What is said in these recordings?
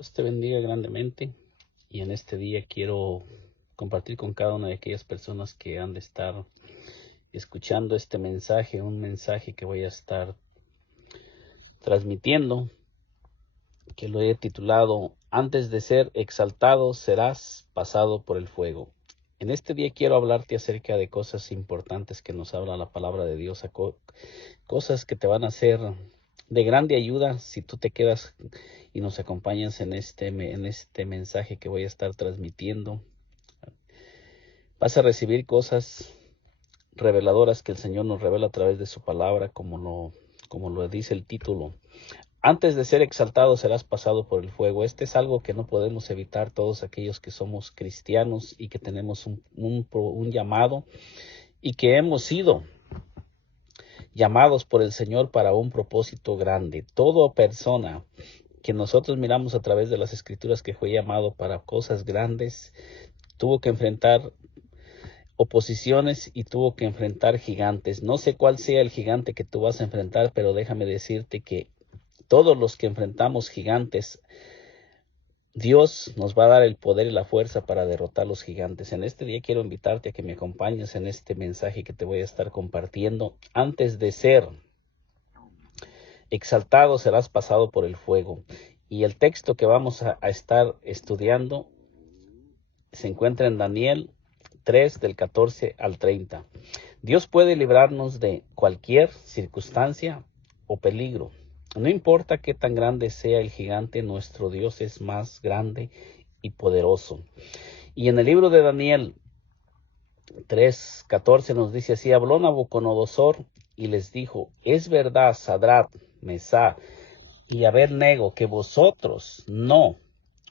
Dios te bendiga grandemente y en este día quiero compartir con cada una de aquellas personas que han de estar escuchando este mensaje, un mensaje que voy a estar transmitiendo, que lo he titulado Antes de ser exaltado serás pasado por el fuego. En este día quiero hablarte acerca de cosas importantes que nos habla la palabra de Dios, cosas que te van a ser de grande ayuda si tú te quedas y nos acompañas en este mensaje que voy a estar transmitiendo. Vas a recibir cosas reveladoras que el Señor nos revela a través de su palabra, como lo dice el título. Antes de ser exaltado serás pasado por el fuego. Este es algo que no podemos evitar todos aquellos que somos cristianos y que tenemos un llamado y que hemos sido llamados por el Señor para un propósito grande. Toda persona que nosotros miramos a través de las escrituras que fue llamado para cosas grandes, tuvo que enfrentar oposiciones y tuvo que enfrentar gigantes. No sé cuál sea el gigante que tú vas a enfrentar, pero déjame decirte que todos los que enfrentamos gigantes, Dios nos va a dar el poder y la fuerza para derrotar los gigantes. En este día quiero invitarte a que me acompañes en este mensaje que te voy a estar compartiendo. Antes de ser exaltado serás pasado por el fuego. Y el texto que vamos a estar estudiando se encuentra en Daniel 3 del 14 al 30. Dios puede librarnos de cualquier circunstancia o peligro. No importa qué tan grande sea el gigante, nuestro Dios es más grande y poderoso. Y en el libro de Daniel 3:14 nos dice así: habló Nabucodonosor y les dijo: es verdad, Sadrach, Mesach y Abednego, que vosotros no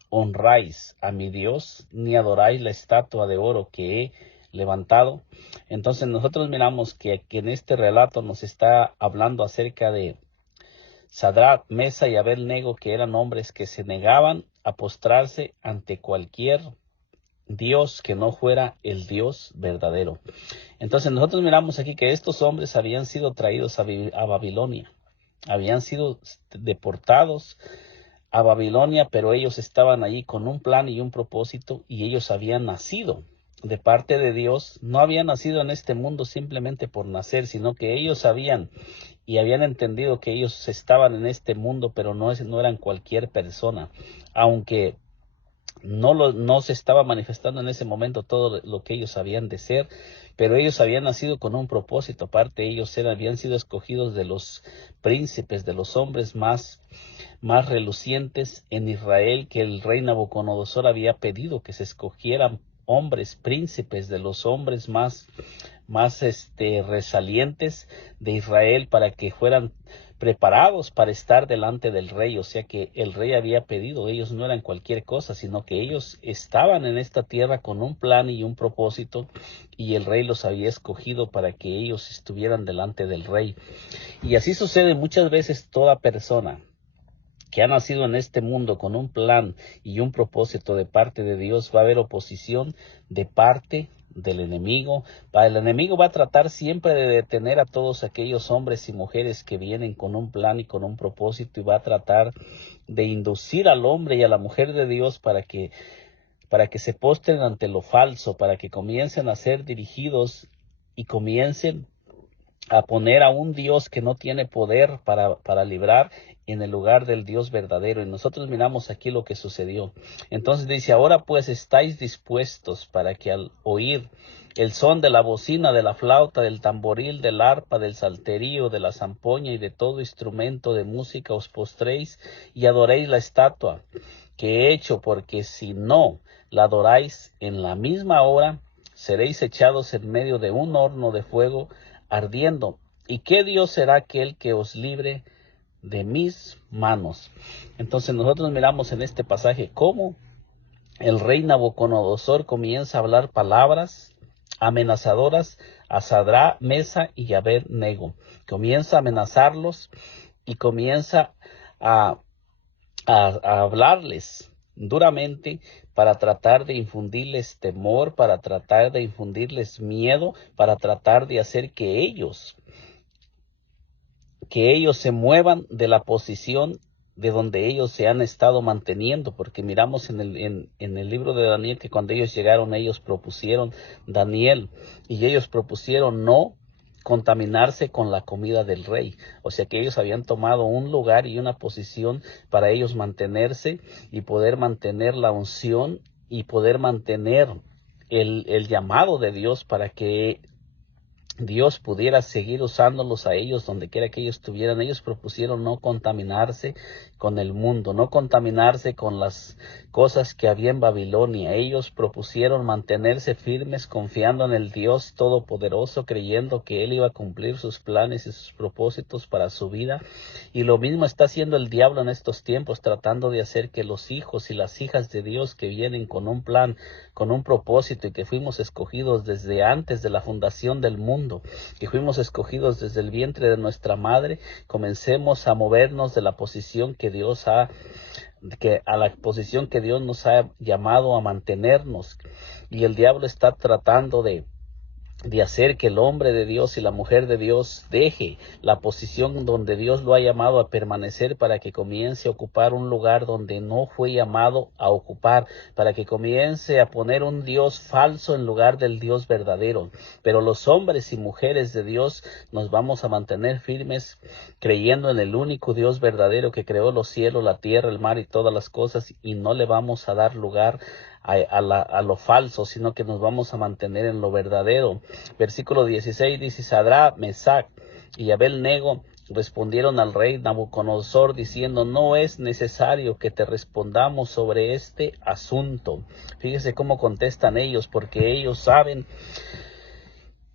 honráis a mi Dios, ni adoráis la estatua de oro que he levantado. Entonces nosotros miramos que en este relato nos está hablando acerca de Sadrach, Mesach y Abednego, que eran hombres que se negaban a postrarse ante cualquier Dios que no fuera el Dios verdadero. Entonces nosotros miramos aquí que estos hombres habían sido traídos a Babilonia, habían sido deportados a Babilonia, pero ellos estaban allí con un plan y un propósito, y ellos habían nacido de parte de Dios. No habían nacido en este mundo simplemente por nacer, sino que ellos sabían y habían entendido que ellos estaban en este mundo, pero no eran cualquier persona, aunque no se estaba manifestando en ese momento todo lo que ellos habían de ser, pero ellos habían nacido con un propósito. Aparte, ellos habían sido escogidos de los príncipes, de los hombres más relucientes en Israel, que el rey Nabucodonosor había pedido que se escogieran hombres, príncipes, de los hombres más resalientes de Israel, para que fueran preparados para estar delante del rey. O sea que el rey había pedido, ellos no eran cualquier cosa, sino que ellos estaban en esta tierra con un plan y un propósito, y el rey los había escogido para que ellos estuvieran delante del rey. Y así sucede muchas veces. Toda persona que ha nacido en este mundo con un plan y un propósito de parte de Dios, va a haber oposición de parte del enemigo. El enemigo va a tratar siempre de detener a todos aquellos hombres y mujeres que vienen con un plan y con un propósito, y va a tratar de inducir al hombre y a la mujer de Dios para que se postren ante lo falso, para que comiencen a ser dirigidos y comiencen a poner a un Dios que no tiene poder para librar en el lugar del Dios verdadero. Y nosotros miramos aquí lo que sucedió. Entonces dice: ahora pues estáis dispuestos para que al oír el son de la bocina, de la flauta, del tamboril, del arpa, del salterio, de la zampoña y de todo instrumento de música os postréis y adoréis la estatua que he hecho, porque si no la adoráis en la misma hora, seréis echados en medio de un horno de fuego ardiendo. ¿Y qué Dios será aquel que os libre de mis manos? Entonces nosotros miramos en este pasaje cómo el rey Nabucodonosor comienza a hablar palabras amenazadoras a Sadrach, Mesach y Abednego. Comienza a amenazarlos y comienza a hablarles duramente para tratar de infundirles temor, para tratar de infundirles miedo, para tratar de hacer que ellos se muevan de la posición de donde ellos se han estado manteniendo, porque miramos en el libro de Daniel que cuando ellos llegaron, ellos propusieron, Daniel, y ellos propusieron no contaminarse con la comida del rey. O sea que ellos habían tomado un lugar y una posición para ellos mantenerse y poder mantener la unción y poder mantener el llamado de Dios para que Dios pudiera seguir usándolos a ellos donde quiera que ellos estuvieran. Ellos propusieron no contaminarse con el mundo, no contaminarse con las cosas que había en Babilonia. Ellos propusieron mantenerse firmes, confiando en el Dios Todopoderoso, creyendo que Él iba a cumplir sus planes y sus propósitos para su vida. Y lo mismo está haciendo el diablo en estos tiempos, tratando de hacer que los hijos y las hijas de Dios que vienen con un plan, con un propósito y que fuimos escogidos desde antes de la fundación del mundo, que fuimos escogidos desde el vientre de nuestra madre, comencemos a movernos de la posición que a la posición que Dios nos ha llamado a mantenernos. Y el diablo está tratando de hacer que el hombre de Dios y la mujer de Dios deje la posición donde Dios lo ha llamado a permanecer, para que comience a ocupar un lugar donde no fue llamado a ocupar, para que comience a poner un Dios falso en lugar del Dios verdadero. Pero los hombres y mujeres de Dios nos vamos a mantener firmes, creyendo en el único Dios verdadero que creó los cielos, la tierra, el mar y todas las cosas, y no le vamos a dar lugar a lo falso, sino que nos vamos a mantener en lo verdadero. Versículo 16 dice: Sadrach, Mesach y Abed-nego respondieron al rey Nabucodonosor diciendo: no es necesario que te respondamos sobre este asunto. Fíjese cómo contestan ellos, porque ellos saben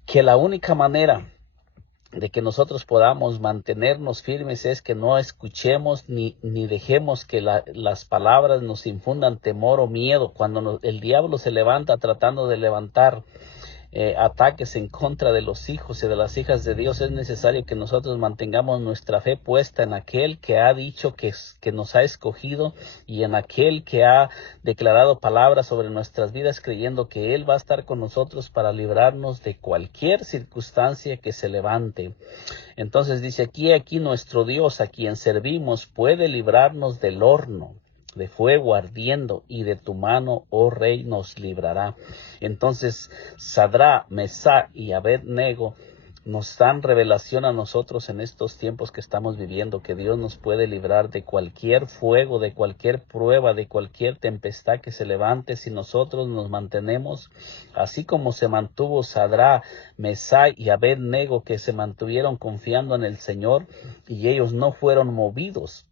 que la única manera de que nosotros podamos mantenernos firmes es que no escuchemos ni dejemos que las palabras nos infundan temor o miedo. Cuando el diablo se levanta tratando de levantar ataques en contra de los hijos y de las hijas de Dios, es necesario que nosotros mantengamos nuestra fe puesta en aquel que ha dicho que nos ha escogido, y en aquel que ha declarado palabras sobre nuestras vidas, creyendo que Él va a estar con nosotros para librarnos de cualquier circunstancia que se levante. Entonces dice: aquí nuestro Dios, a quien servimos, puede librarnos del horno de fuego ardiendo, y de tu mano, oh rey, nos librará. Entonces Sadrach, Mesach y Abed-nego nos dan revelación a nosotros en estos tiempos que estamos viviendo, que Dios nos puede librar de cualquier fuego, de cualquier prueba, de cualquier tempestad que se levante, si nosotros nos mantenemos así como se mantuvo Sadrach, Mesach y Abed-nego, que se mantuvieron confiando en el Señor, y ellos no fueron movidos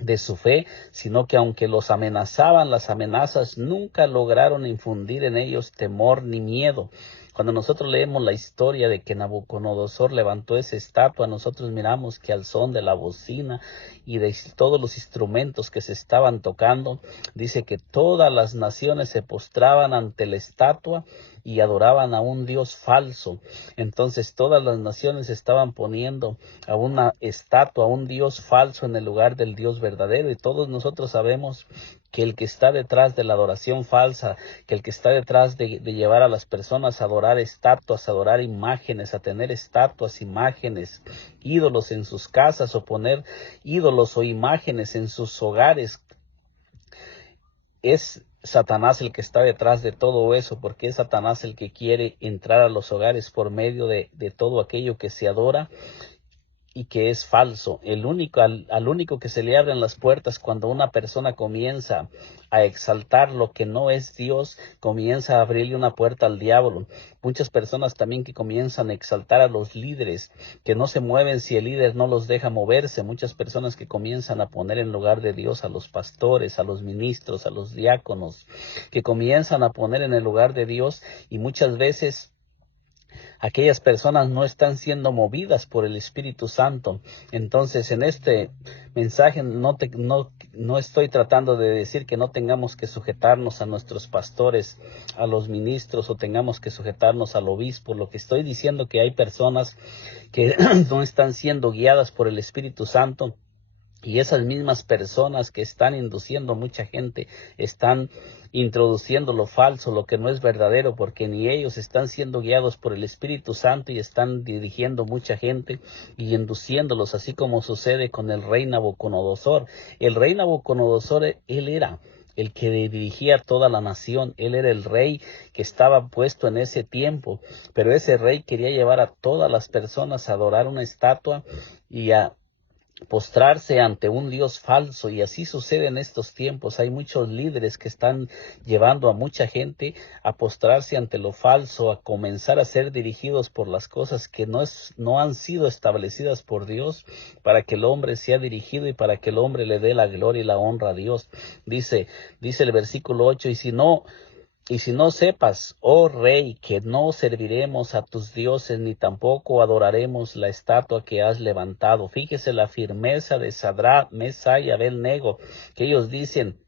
de su fe, sino que aunque los amenazaban, las amenazas nunca lograron infundir en ellos temor ni miedo. Cuando nosotros leemos la historia de que Nabucodonosor levantó esa estatua, nosotros miramos que al son de la bocina y de todos los instrumentos que se estaban tocando, dice que todas las naciones se postraban ante la estatua y adoraban a un Dios falso. Entonces todas las naciones estaban poniendo a una estatua, a un Dios falso en el lugar del Dios verdadero, y todos nosotros sabemos que el que está detrás de la adoración falsa, que el que está detrás de llevar a las personas a adorar estatuas, a adorar imágenes, a tener estatuas, imágenes, ídolos en sus casas, o poner ídolos o imágenes en sus hogares, es Satanás el que está detrás de todo eso, porque es Satanás el que quiere entrar a los hogares por medio de todo aquello que se adora y que es falso. Al único que se le abren las puertas cuando una persona comienza a exaltar lo que no es Dios, comienza a abrirle una puerta al diablo. Muchas personas también que comienzan a exaltar a los líderes, que no se mueven si el líder no los deja moverse. Muchas personas que comienzan a poner en lugar de Dios a los pastores, a los ministros, a los diáconos, que comienzan a poner en el lugar de Dios, y muchas veces aquellas personas no están siendo movidas por el Espíritu Santo. Entonces, en este mensaje no estoy tratando de decir que no tengamos que sujetarnos a nuestros pastores, a los ministros, o tengamos que sujetarnos al obispo. Lo que estoy diciendo que hay personas que no están siendo guiadas por el Espíritu Santo, Y esas mismas personas que están induciendo a mucha gente, están introduciendo lo falso, lo que no es verdadero, porque ni ellos están siendo guiados por el Espíritu Santo y están dirigiendo mucha gente y induciéndolos, así como sucede con el rey Nabucodonosor. El rey Nabucodonosor, él era el que dirigía toda la nación, él era el rey que estaba puesto en ese tiempo, pero ese rey quería llevar a todas las personas a adorar una estatua y a postrarse ante un Dios falso, y así sucede en estos tiempos. Hay muchos líderes que están llevando a mucha gente a postrarse ante lo falso, a comenzar a ser dirigidos por las cosas que no han sido establecidas por Dios, para que el hombre sea dirigido y para que el hombre le dé la gloria y la honra a Dios. Dice el versículo 8, y si no sepas, oh rey, que no serviremos a tus dioses, ni tampoco adoraremos la estatua que has levantado. Fíjese la firmeza de Sadrach, Mesach y Abed-nego, que ellos dicen: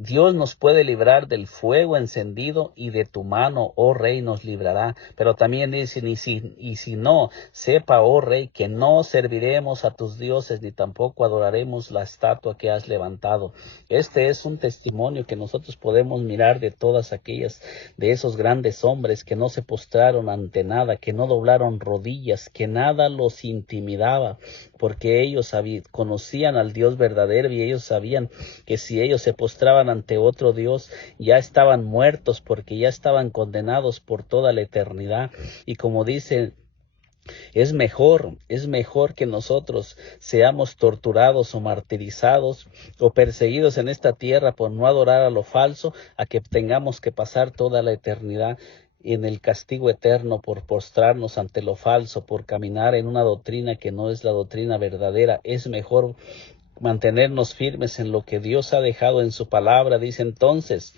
Dios nos puede librar del fuego encendido, y de tu mano, oh rey, nos librará. Pero también dicen: y si no, sepa, oh rey, que no serviremos a tus dioses, ni tampoco adoraremos la estatua que has levantado. Este es un testimonio que nosotros podemos mirar de todas aquellas, de esos grandes hombres que no se postraron ante nada, que no doblaron rodillas, que nada los intimidaba, porque ellos conocían al Dios verdadero, y ellos sabían que si ellos se postraban ante otro Dios, ya estaban muertos, porque ya estaban condenados por toda la eternidad. Y como dice, es mejor que nosotros seamos torturados o martirizados o perseguidos en esta tierra por no adorar a lo falso, a que tengamos que pasar toda la eternidad en el castigo eterno por postrarnos ante lo falso, por caminar en una doctrina que no es la doctrina verdadera. Es mejor mantenernos firmes en lo que Dios ha dejado en su palabra. Dice entonces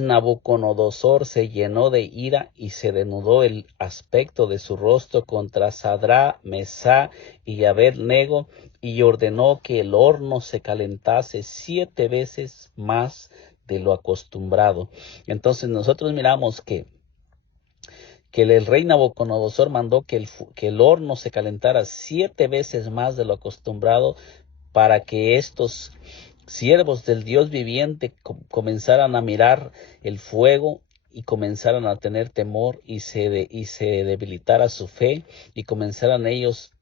Nabucodonosor se llenó de ira y se denudó el aspecto de su rostro contra Sadrach, Mesach y Abed-nego, y ordenó que el horno se calentase 7 veces más de lo acostumbrado. Entonces nosotros miramos que el rey Nabucodonosor mandó que el horno se calentara 7 veces más de lo acostumbrado, para que estos siervos del Dios viviente comenzaran a mirar el fuego y comenzaran a tener temor, y se debilitara su fe, y comenzaran ellos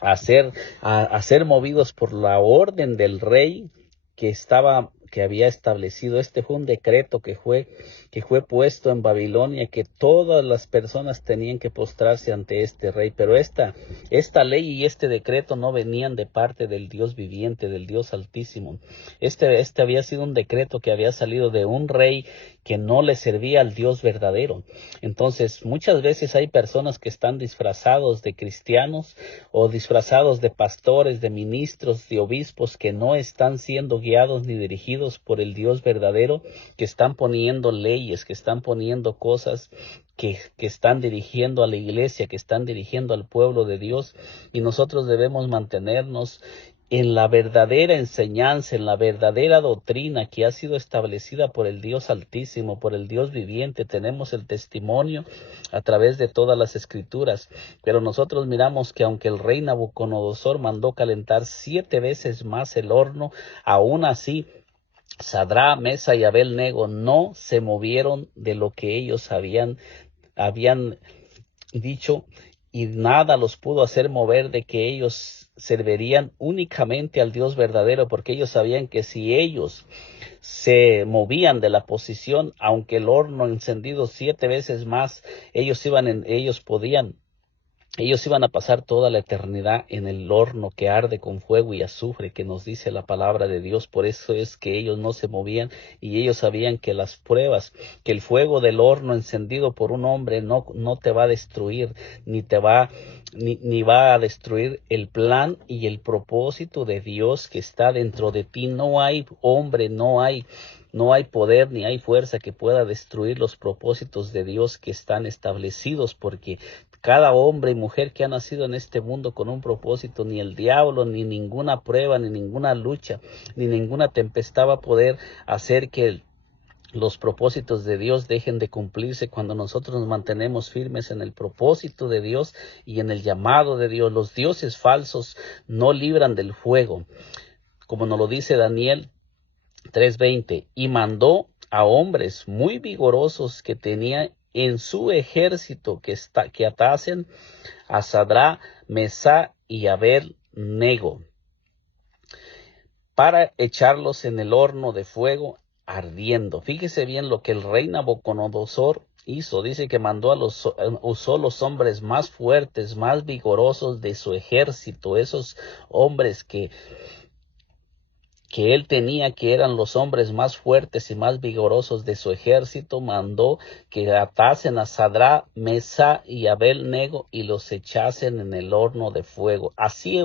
a ser movidos por la orden del rey que había establecido. Este fue un decreto que fue puesto en Babilonia, que todas las personas tenían que postrarse ante este rey. Pero esta ley y este decreto no venían de parte del Dios viviente, del Dios Altísimo. Este había sido un decreto que había salido de un rey que no le servía al Dios verdadero. Entonces, muchas veces hay personas que están disfrazados de cristianos o disfrazados de pastores, de ministros, de obispos, que no están siendo guiados ni dirigidos por el Dios verdadero, que están poniendo leyes, que están poniendo cosas, que están dirigiendo a la iglesia, que están dirigiendo al pueblo de Dios. Y nosotros debemos mantenernos en la verdadera enseñanza, en la verdadera doctrina que ha sido establecida por el Dios Altísimo, por el Dios viviente. Tenemos el testimonio a través de todas las escrituras, pero nosotros miramos que aunque el rey Nabucodonosor mandó calentar 7 veces más el horno, aún así Sadrach, Mesach y Abed-nego no se movieron de lo que ellos habían dicho, y nada los pudo hacer mover de que ellos servirían únicamente al Dios verdadero, porque ellos sabían que si ellos se movían de la posición, aunque el horno encendido 7 veces más, ellos iban a pasar toda la eternidad en el horno que arde con fuego y azufre, que nos dice la palabra de Dios. Por eso es que ellos no se movían, y ellos sabían que las pruebas, que el fuego del horno encendido por un hombre no te va a destruir, ni va a destruir el plan y el propósito de Dios que está dentro de ti. No hay hombre, no hay poder ni hay fuerza que pueda destruir los propósitos de Dios que están establecidos, porque cada hombre y mujer que ha nacido en este mundo con un propósito, ni el diablo, ni ninguna prueba, ni ninguna lucha, ni ninguna tempestad va a poder hacer que los propósitos de Dios dejen de cumplirse cuando nosotros nos mantenemos firmes en el propósito de Dios y en el llamado de Dios. Los dioses falsos no libran del fuego, como nos lo dice Daniel 3:20, y mandó a hombres muy vigorosos que tenía en su ejército que atasen a Sadrach, Mesach y Abed-nego para echarlos en el horno de fuego ardiendo. Fíjese bien lo que el rey Nabucodonosor hizo. Dice que usó los hombres más fuertes, más vigorosos de su ejército, esos hombres que él tenía, que eran los hombres más fuertes y más vigorosos de su ejército. Mandó que atasen a Sadrach, Mesach y Abed-nego y los echasen en el horno de fuego. Así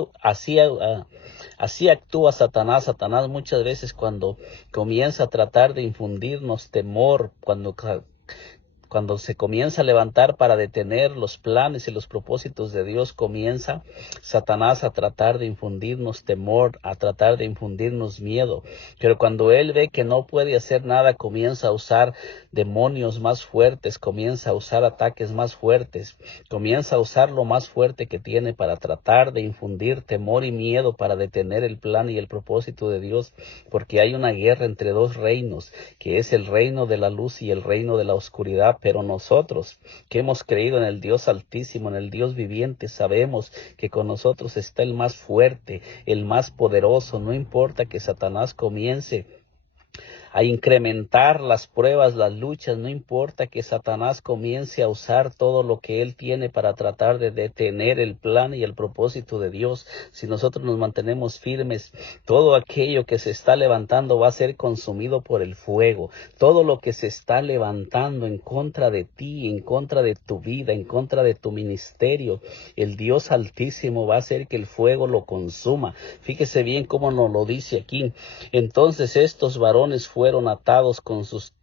actúa Satanás. Satanás muchas veces cuando comienza a tratar de infundirnos temor, cuando se comienza a levantar para detener los planes y los propósitos de Dios, comienza Satanás a tratar de infundirnos temor, a tratar de infundirnos miedo. Pero cuando él ve que no puede hacer nada, comienza a usar demonios más fuertes, comienza a usar ataques más fuertes, comienza a usar lo más fuerte que tiene para tratar de infundir temor y miedo, para detener el plan y el propósito de Dios, porque hay una guerra entre dos reinos, que es el reino de la luz y el reino de la oscuridad. Pero nosotros que hemos creído en el Dios Altísimo, en el Dios viviente, sabemos que con nosotros está el más fuerte, el más poderoso. No importa que Satanás comience a incrementar las pruebas, las luchas, no importa que Satanás comience a usar todo lo que él tiene para tratar de detener el plan y el propósito de Dios. Si nosotros nos mantenemos firmes, todo aquello que se está levantando va a ser consumido por el fuego. Todo lo que se está levantando en contra de ti, en contra de tu vida, en contra de tu ministerio, el Dios Altísimo va a hacer que el fuego lo consuma. Fíjese bien cómo nos lo dice aquí. Entonces estos varones fueron atados con sus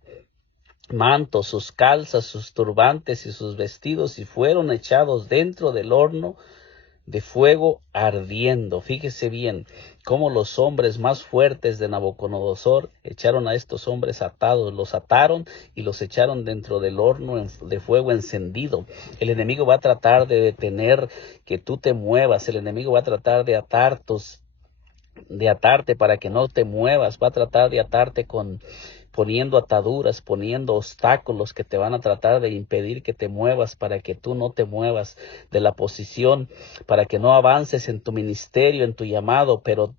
mantos, sus calzas, sus turbantes y sus vestidos, y fueron echados dentro del horno de fuego ardiendo. Fíjese bien cómo los hombres más fuertes de Nabucodonosor echaron a estos hombres atados, los ataron y los echaron dentro del horno de fuego encendido. El enemigo va a tratar de detener que tú te muevas, el enemigo va a tratar de atarte para que no te muevas, va a tratar de atarte poniendo ataduras, poniendo obstáculos que te van a tratar de impedir que te muevas, para que tú no te muevas de la posición, para que no avances en tu ministerio, en tu llamado. Pero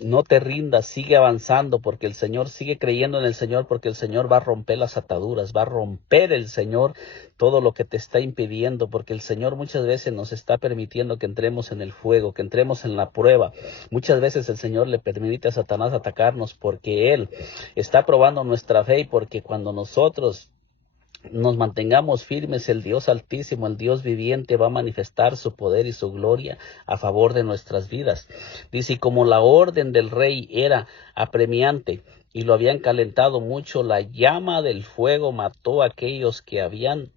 no te rindas, sigue avanzando, porque el Señor, sigue creyendo en el Señor, porque el Señor va a romper las ataduras, va a romper el Señor todo lo que te está impidiendo, porque el Señor muchas veces nos está permitiendo que entremos en el fuego, que entremos en la prueba. Muchas veces el Señor le permite a Satanás atacarnos porque Él está probando nuestra fe, y porque cuando nosotros nos mantengamos firmes, el Dios Altísimo, el Dios viviente, va a manifestar su poder y su gloria a favor de nuestras vidas. Dice, y como la orden del rey era apremiante y lo habían calentado mucho, la llama del fuego mató a aquellos que habían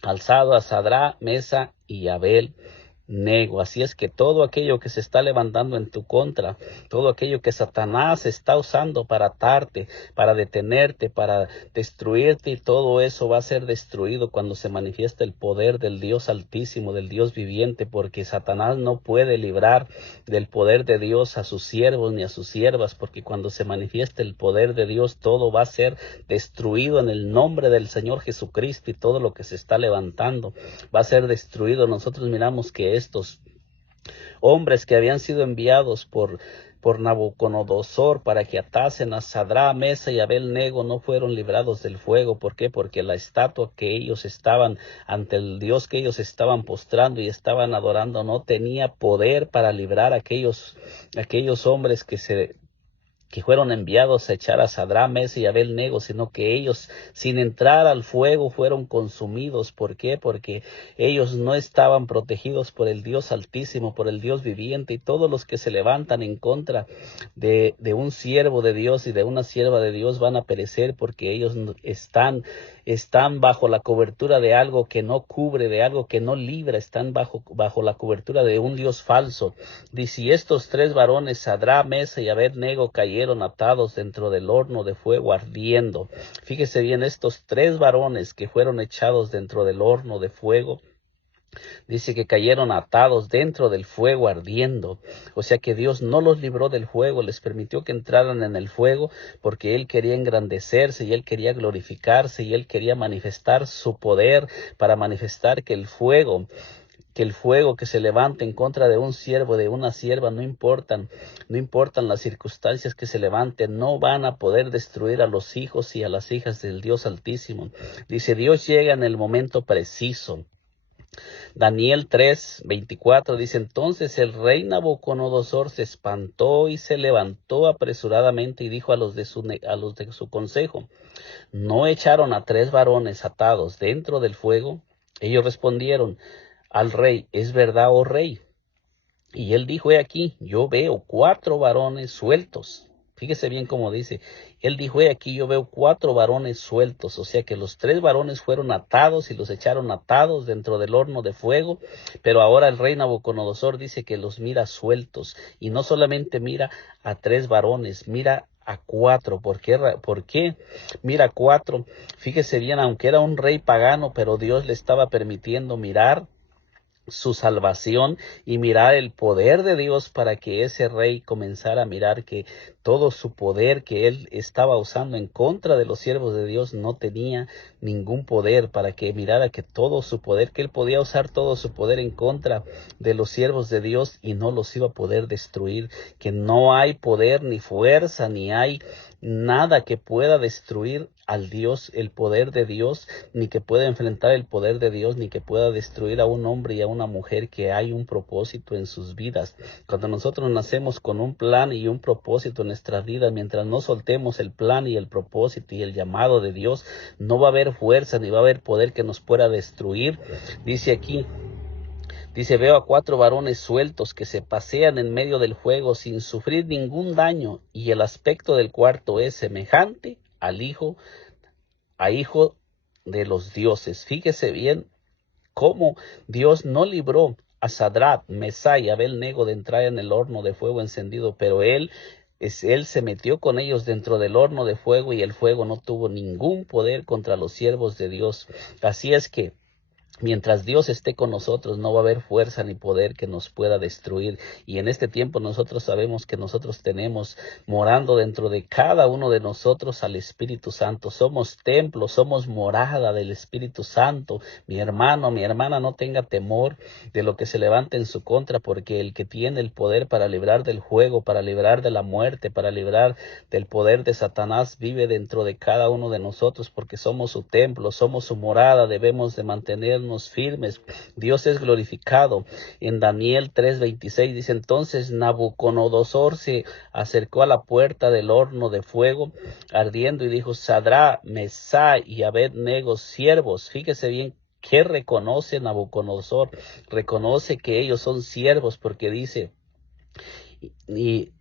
alzado a Sadrach, Mesach y Abed-nego. Así es que todo aquello que se está levantando en tu contra, todo aquello que Satanás está usando para atarte, para detenerte, para destruirte, y todo eso va a ser destruido cuando se manifieste el poder del Dios Altísimo, del Dios viviente, porque Satanás no puede librar del poder de Dios a sus siervos ni a sus siervas, porque cuando se manifieste el poder de Dios, todo va a ser destruido en el nombre del Señor Jesucristo, y todo lo que se está levantando va a ser destruido. Nosotros miramos que estos hombres que habían sido enviados por Nabucodonosor para que atasen a Sadrach, Mesach y Abed-nego no fueron librados del fuego. ¿Por qué? Porque la estatua que ellos estaban, ante el Dios que ellos estaban postrando y estaban adorando, no tenía poder para librar a aquellos hombres que fueron enviados a echar a Sadrach, Mesach y Abed-nego, sino que ellos, sin entrar al fuego, fueron consumidos. ¿Por qué? Porque ellos no estaban protegidos por el Dios Altísimo, por el Dios viviente, y todos los que se levantan en contra de un siervo de Dios y de una sierva de Dios van a perecer, porque ellos están bajo la cobertura de algo que no cubre, de algo que no libra, están bajo la cobertura de un Dios falso. Dice, y estos tres varones, Sadrach, Mesach y Abed-nego, cayeron cayeron atados dentro del horno de fuego ardiendo. Fíjese bien, estos 3 varones que fueron echados dentro del horno de fuego, dice que cayeron atados dentro del fuego ardiendo. O sea que Dios no los libró del fuego, les permitió que entraran en el fuego porque Él quería engrandecerse y Él quería glorificarse y Él quería manifestar su poder para manifestar que el fuego que se levante en contra de un siervo, de una sierva, no importan las circunstancias que se levanten, no van a poder destruir a los hijos y a las hijas del Dios Altísimo. Dice, Dios llega en el momento preciso. Daniel 3:24 dice, entonces el rey Nabucodonosor se espantó y se levantó apresuradamente y dijo a los de su consejo, ¿no echaron a 3 varones atados dentro del fuego? Ellos respondieron al rey, es verdad, oh rey. Y él dijo, he aquí, yo veo 4 varones sueltos. Fíjese bien cómo dice, él dijo, he aquí, yo veo 4 varones sueltos. O sea que los 3 varones fueron atados y los echaron atados dentro del horno de fuego. Pero ahora el rey Nabucodonosor dice que los mira sueltos. Y no solamente mira a 3 varones, mira a 4. ¿Por qué? Mira 4. Fíjese bien, aunque era un rey pagano, pero Dios le estaba permitiendo mirar su salvación y mirar el poder de Dios para que ese rey comenzara a mirar que todo su poder que él estaba usando en contra de los siervos de Dios no tenía ningún poder, para que mirara que todo su poder, que él podía usar todo su poder en contra de los siervos de Dios y no los iba a poder destruir, que no hay poder ni fuerza ni hay nada que pueda destruir al Dios, el poder de Dios, ni que pueda enfrentar el poder de Dios, ni que pueda destruir a un hombre y a una mujer que hay un propósito en sus vidas. Cuando nosotros nacemos con un plan y un propósito en nuestras vidas, mientras no soltemos el plan y el propósito y el llamado de Dios, no va a haber fuerza ni va a haber poder que nos pueda destruir. Dice aquí, dice, veo a 4 varones sueltos que se pasean en medio del fuego sin sufrir ningún daño, y el aspecto del cuarto es semejante a hijo de los dioses. Fíjese bien cómo Dios no libró a Sadrach, Mesach y Abed-nego de entrar en el horno de fuego encendido, pero él se metió con ellos dentro del horno de fuego y el fuego no tuvo ningún poder contra los siervos de Dios. Así es que mientras Dios esté con nosotros, no va a haber fuerza ni poder que nos pueda destruir. Y en este tiempo nosotros sabemos que nosotros tenemos morando dentro de cada uno de nosotros al Espíritu Santo. Somos templo, somos morada del Espíritu Santo. Mi hermano, mi hermana, no tenga temor de lo que se levante en su contra, porque el que tiene el poder para librar del juego, para librar de la muerte, para librar del poder de Satanás, vive dentro de cada uno de nosotros, porque somos su templo, somos su morada. Debemos de mantenernos firmes. Dios es glorificado. En Daniel 3:26 dice, entonces Nabucodonosor se acercó a la puerta del horno de fuego ardiendo y dijo, Sadrach, Mesach y Abed-nego, siervos. Fíjese bien que reconoce Nabucodonosor, reconoce que ellos son siervos, porque dice, y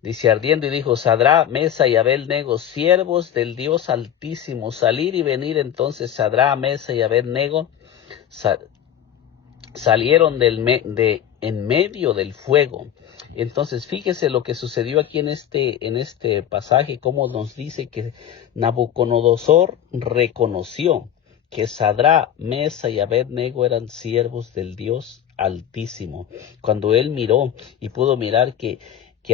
dice ardiendo y dijo, Sadrach, Mesach y Abed-nego, siervos del Dios Altísimo, salir y venir. Entonces Sadrach, Mesach y Abed-nego salieron en medio del fuego. Entonces fíjese lo que sucedió aquí en este pasaje, cómo nos dice que Nabucodonosor reconoció que Sadrach, Mesach y Abed-nego eran siervos del Dios Altísimo. Cuando él miró y pudo mirar que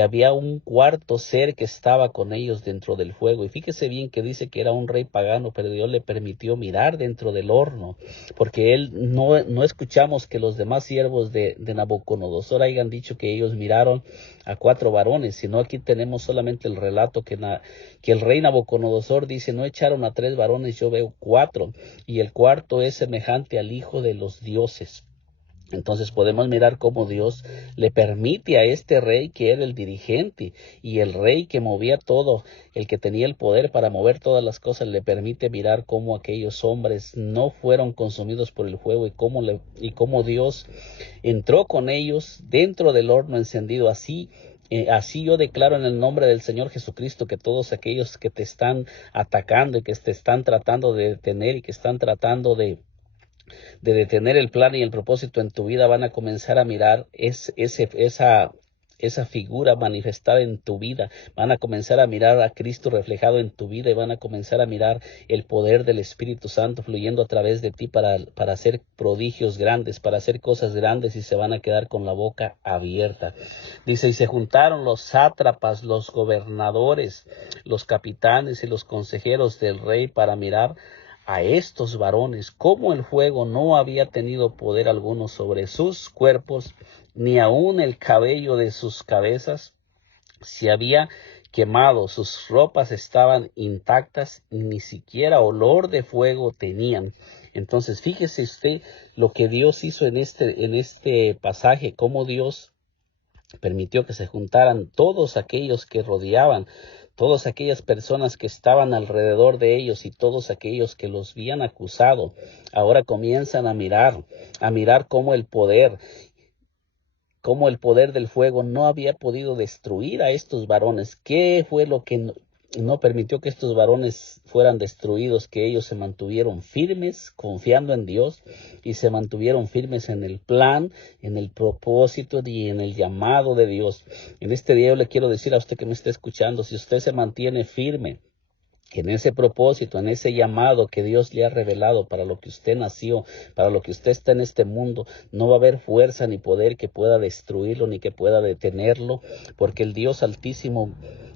había un cuarto ser que estaba con ellos dentro del fuego. Y fíjese bien que dice que era un rey pagano, pero Dios le permitió mirar dentro del horno, porque él no escuchamos que los demás siervos de Nabucodonosor hayan dicho que ellos miraron a 4 varones, sino aquí tenemos solamente el relato que el rey Nabucodonosor dice, no echaron a 3 varones, yo veo 4, y el cuarto es semejante al hijo de los dioses. Entonces podemos mirar cómo Dios le permite a este rey, que era el dirigente y el rey que movía todo, el que tenía el poder para mover todas las cosas, le permite mirar cómo aquellos hombres no fueron consumidos por el fuego y cómo Dios entró con ellos dentro del horno encendido. Así yo declaro en el nombre del Señor Jesucristo que todos aquellos que te están atacando y que te están tratando de detener y que están tratando de detener el plan y el propósito en tu vida, van a comenzar a mirar esa esa figura manifestada en tu vida. Van a comenzar a mirar a Cristo reflejado en tu vida y van a comenzar a mirar el poder del Espíritu Santo fluyendo a través de ti para hacer prodigios grandes, para hacer cosas grandes y se van a quedar con la boca abierta. Dice, y se juntaron los sátrapas, los gobernadores, los capitanes y los consejeros del rey para mirar a estos varones, como el fuego no había tenido poder alguno sobre sus cuerpos, ni aun el cabello de sus cabezas se había quemado, sus ropas estaban intactas y ni siquiera olor de fuego tenían. Entonces, fíjese usted lo que Dios hizo en este pasaje, cómo Dios permitió que se juntaran todos aquellos que rodeaban, todas aquellas personas que estaban alrededor de ellos y todos aquellos que los habían acusado. Ahora comienzan a mirar cómo el poder del fuego no había podido destruir a estos varones. ¿Qué fue lo que no permitió que estos varones fueran destruidos? Que ellos se mantuvieron firmes, confiando en Dios, y se mantuvieron firmes en el plan, en el propósito y en el llamado de Dios. En este día yo le quiero decir a usted que me está escuchando, si usted se mantiene firme en ese propósito, en ese llamado que Dios le ha revelado para lo que usted nació, para lo que usted está en este mundo, no va a haber fuerza ni poder que pueda destruirlo ni que pueda detenerlo, porque el Dios Altísimo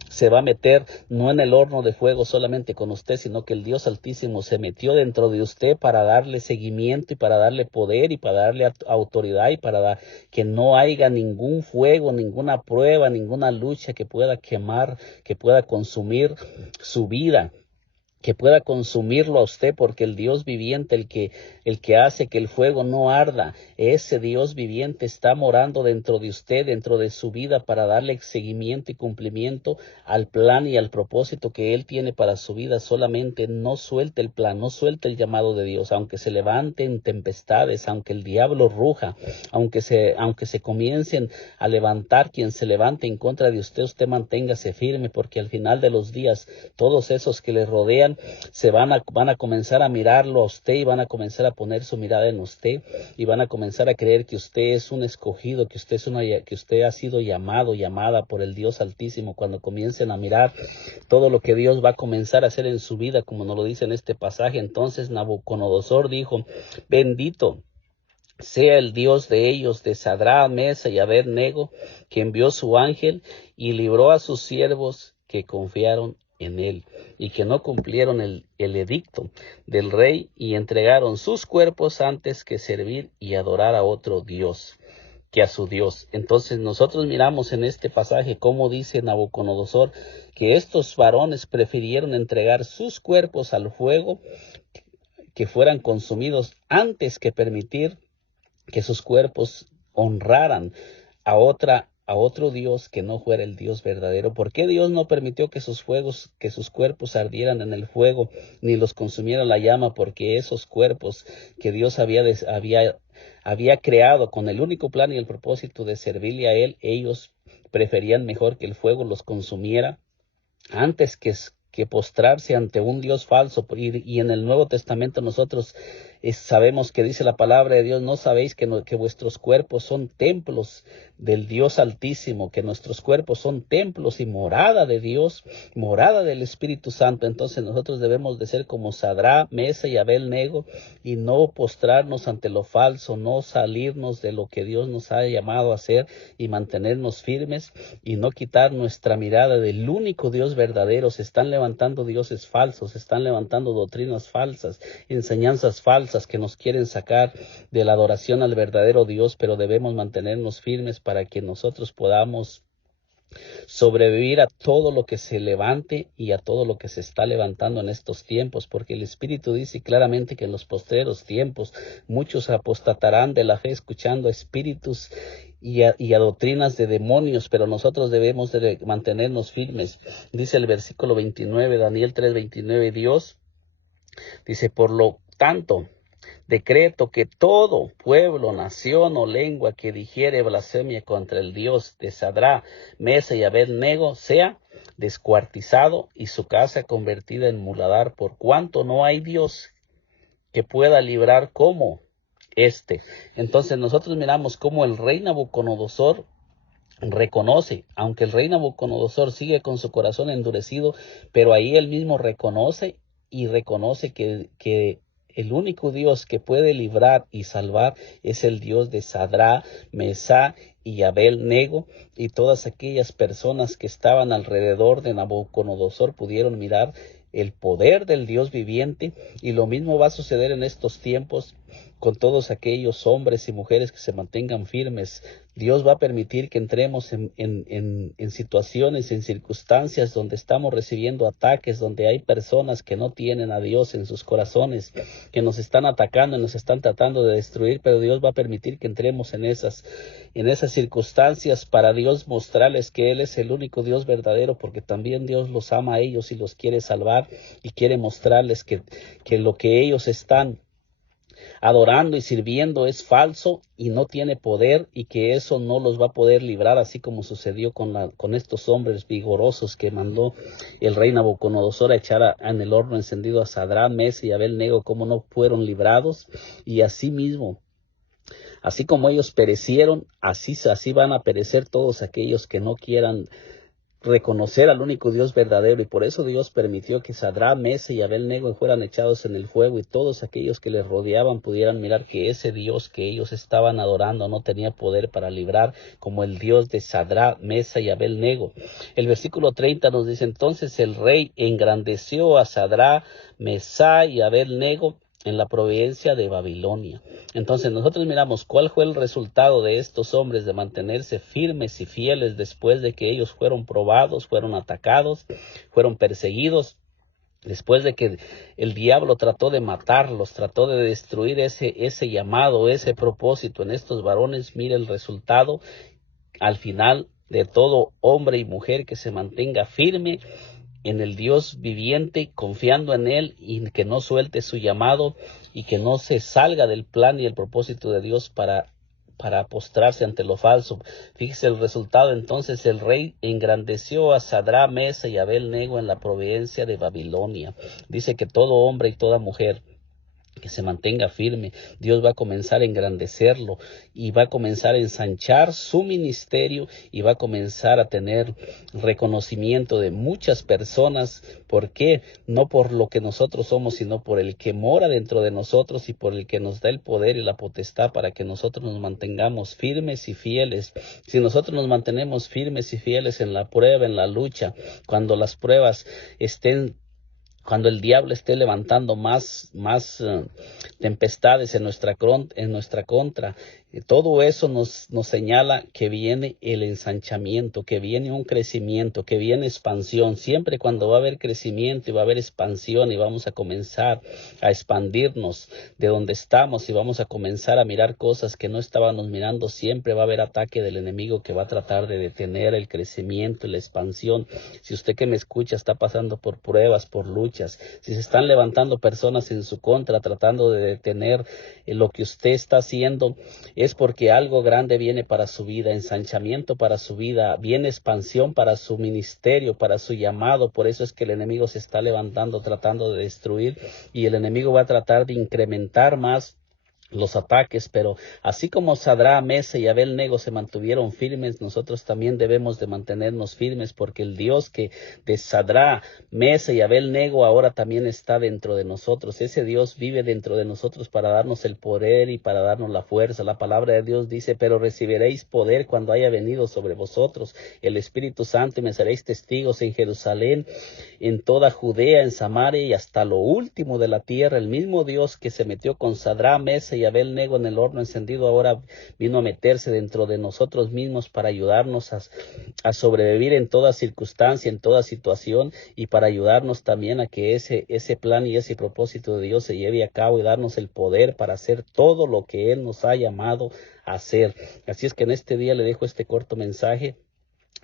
se va a meter no en el horno de fuego solamente con usted, sino que el Dios Altísimo se metió dentro de usted para darle seguimiento y para darle poder y para darle autoridad y para que no haya ningún fuego, ninguna prueba, ninguna lucha que pueda quemar, que pueda consumir su vida, que pueda consumirlo a usted, porque el Dios viviente, el que hace que el fuego no arda, ese Dios viviente está morando dentro de usted, dentro de su vida, para darle seguimiento y cumplimiento al plan y al propósito que Él tiene para su vida. Solamente no suelte el plan, no suelte el llamado de Dios, aunque se levanten tempestades, aunque el diablo ruja, aunque se comiencen a levantar quien se levante en contra de usted, usted manténgase firme, porque al final de los días, todos esos que le rodean van a comenzar a mirarlo a usted y van a comenzar a poner su mirada en usted y van a comenzar a creer que usted es un escogido, que usted ha sido llamada por el Dios Altísimo. Cuando comiencen a mirar todo lo que Dios va a comenzar a hacer en su vida, como nos lo dice en este pasaje, entonces Nabucodonosor dijo: bendito sea el Dios de ellos, de Sadrach, Mesach y Abed-nego, que envió su ángel y libró a sus siervos que confiaron en él y que no cumplieron el edicto del rey y entregaron sus cuerpos antes que servir y adorar a otro Dios que a su Dios. Entonces nosotros miramos en este pasaje cómo dice Nabucodonosor que estos varones prefirieron entregar sus cuerpos al fuego, que fueran consumidos, antes que permitir que sus cuerpos honraran a otro Dios que no fuera el Dios verdadero. ¿Por qué Dios no permitió que sus cuerpos ardieran en el fuego, ni los consumiera la llama? Porque esos cuerpos que Dios había creado con el único plan y el propósito de servirle a Él, ellos preferían mejor que el fuego los consumiera antes que postrarse ante un Dios falso. Y en el Nuevo Testamento nosotros sabemos que dice la palabra de Dios: no sabéis que vuestros cuerpos son templos del Dios Altísimo, que nuestros cuerpos son templos y morada de Dios, morada del Espíritu Santo. Entonces nosotros debemos de ser como Sadrach, Mesach y Abed-nego y no postrarnos ante lo falso, no salirnos de lo que Dios nos ha llamado a hacer y mantenernos firmes y no quitar nuestra mirada del único Dios verdadero. Se están levantando dioses falsos, se están levantando doctrinas falsas, enseñanzas falsas que nos quieren sacar de la adoración al verdadero Dios, pero debemos mantenernos firmes para que nosotros podamos sobrevivir a todo lo que se levante y a todo lo que se está levantando en estos tiempos, porque el Espíritu dice claramente que en los postreros tiempos muchos apostatarán de la fe escuchando espíritus y a doctrinas de demonios, pero nosotros debemos de mantenernos firmes. Dice el versículo 29, Daniel 3:29, Dios dice: por lo tanto, decreto que todo pueblo, nación o lengua que dijere blasfemia contra el Dios de Sadrach, Mesach y Abed-nego sea descuartizado y su casa convertida en muladar, por cuanto no hay Dios que pueda librar como este. Entonces nosotros miramos cómo el rey Nabucodonosor reconoce, aunque el rey Nabucodonosor sigue con su corazón endurecido, pero ahí él mismo reconoce y reconoce que el único Dios que puede librar y salvar es el Dios de Sadrá, Mesá y Abel-Nego, y todas aquellas personas que estaban alrededor de Nabucodonosor pudieron mirar el poder del Dios viviente, y lo mismo va a suceder en estos tiempos con todos aquellos hombres y mujeres que se mantengan firmes. Dios va a permitir que entremos en situaciones, en circunstancias donde estamos recibiendo ataques, donde hay personas que no tienen a Dios en sus corazones, que nos están atacando y nos están tratando de destruir, pero Dios va a permitir que entremos en esas circunstancias para Dios mostrarles que Él es el único Dios verdadero, porque también Dios los ama a ellos y los quiere salvar y quiere mostrarles que lo que ellos están adorando y sirviendo es falso y no tiene poder, y que eso no los va a poder librar, así como sucedió con estos hombres vigorosos que mandó el rey Nabucodonosor a echar en el horno encendido a Sadrán, Mesach y Abel-Nego, como no fueron librados. Y así mismo, así como ellos perecieron, así van a perecer todos aquellos que no quieran reconocer al único Dios verdadero. Y por eso Dios permitió que Sadrán, Mesach y Abel-Nego fueran echados en el fuego, y todos aquellos que les rodeaban pudieran mirar que ese Dios que ellos estaban adorando no tenía poder para librar, como el Dios de Sadrán, Mesach y Abel-Nego. El versículo 30 nos dice: entonces el rey engrandeció a Sadrán, Mesach y Abel-Nego en la provincia de Babilonia. Entonces nosotros miramos cuál fue el resultado de estos hombres de mantenerse firmes y fieles después de que ellos fueron probados, fueron atacados, fueron perseguidos, después de que el diablo trató de matarlos, trató de destruir ese llamado, ese propósito en estos varones. Mire el resultado al final de todo hombre y mujer que se mantenga firme en el Dios viviente, confiando en Él, y que no suelte su llamado y que no se salga del plan y el propósito de Dios para postrarse ante lo falso. Fíjese el resultado. Entonces el rey engrandeció a Sadrán, Mesach y Abel-Nego en la provincia de Babilonia. Dice que todo hombre y toda mujer que se mantenga firme, Dios va a comenzar a engrandecerlo y va a comenzar a ensanchar su ministerio, y va a comenzar a tener reconocimiento de muchas personas. ¿Por qué? No por lo que nosotros somos, sino por el que mora dentro de nosotros y por el que nos da el poder y la potestad para que nosotros nos mantengamos firmes y fieles. Si nosotros nos mantenemos firmes y fieles en la prueba, en la lucha, cuando las pruebas cuando el diablo esté levantando más tempestades en nuestra contra, todo eso nos señala que viene el ensanchamiento, que viene un crecimiento, que viene expansión. Siempre cuando va a haber crecimiento y va a haber expansión, y vamos a comenzar a expandirnos de donde estamos y vamos a comenzar a mirar cosas que no estábamos mirando, siempre va a haber ataque del enemigo que va a tratar de detener el crecimiento y la expansión. Si usted que me escucha está pasando por pruebas, por luchas, si se están levantando personas en su contra tratando de detener lo que usted está haciendo, es porque algo grande viene para su vida, ensanchamiento para su vida, viene expansión para su ministerio, para su llamado. Por eso es que el enemigo se está levantando tratando de destruir, y el enemigo va a tratar de incrementar más los ataques. Pero así como Sadrán, Mesach y Abel-Nego se mantuvieron firmes, nosotros también debemos de mantenernos firmes, porque el Dios que de Sadrán, Mesach y Abel-Nego ahora también está dentro de nosotros. Ese Dios vive dentro de nosotros para darnos el poder y para darnos la fuerza. La palabra de Dios dice: pero recibiréis poder cuando haya venido sobre vosotros el Espíritu Santo, y me seréis testigos en Jerusalén, en toda Judea, en Samaria y hasta lo último de la tierra. El mismo Dios que se metió con Sadrán, Mesach y Abel-Nego en el horno encendido ahora vino a meterse dentro de nosotros mismos para ayudarnos a sobrevivir en toda circunstancia, en toda situación, y para ayudarnos también a que ese plan y ese propósito de Dios se lleve a cabo, y darnos el poder para hacer todo lo que Él nos ha llamado a hacer. Así es que en este día le dejo este corto mensaje.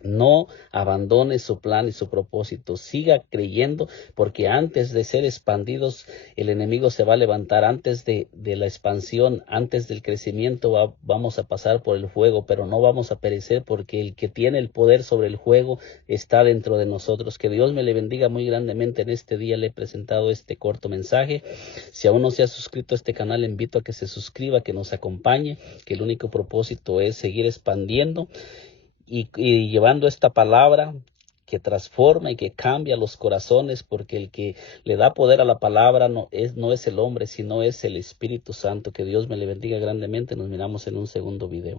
No abandone su plan y su propósito. Siga creyendo, porque antes de ser expandidos, el enemigo se va a levantar. Antes de la expansión, antes del crecimiento, vamos a pasar por el fuego, pero no vamos a perecer, porque el que tiene el poder sobre el fuego está dentro de nosotros. Que Dios me le bendiga muy grandemente. En este día le he presentado este corto mensaje. Si aún no se ha suscrito a este canal, le invito a que se suscriba, que nos acompañe, que el único propósito es seguir expandiendo y llevando esta palabra que transforma y que cambia los corazones, porque el que le da poder a la palabra no es el hombre, sino es el Espíritu Santo. Que Dios me le bendiga grandemente. Nos miramos en un segundo video.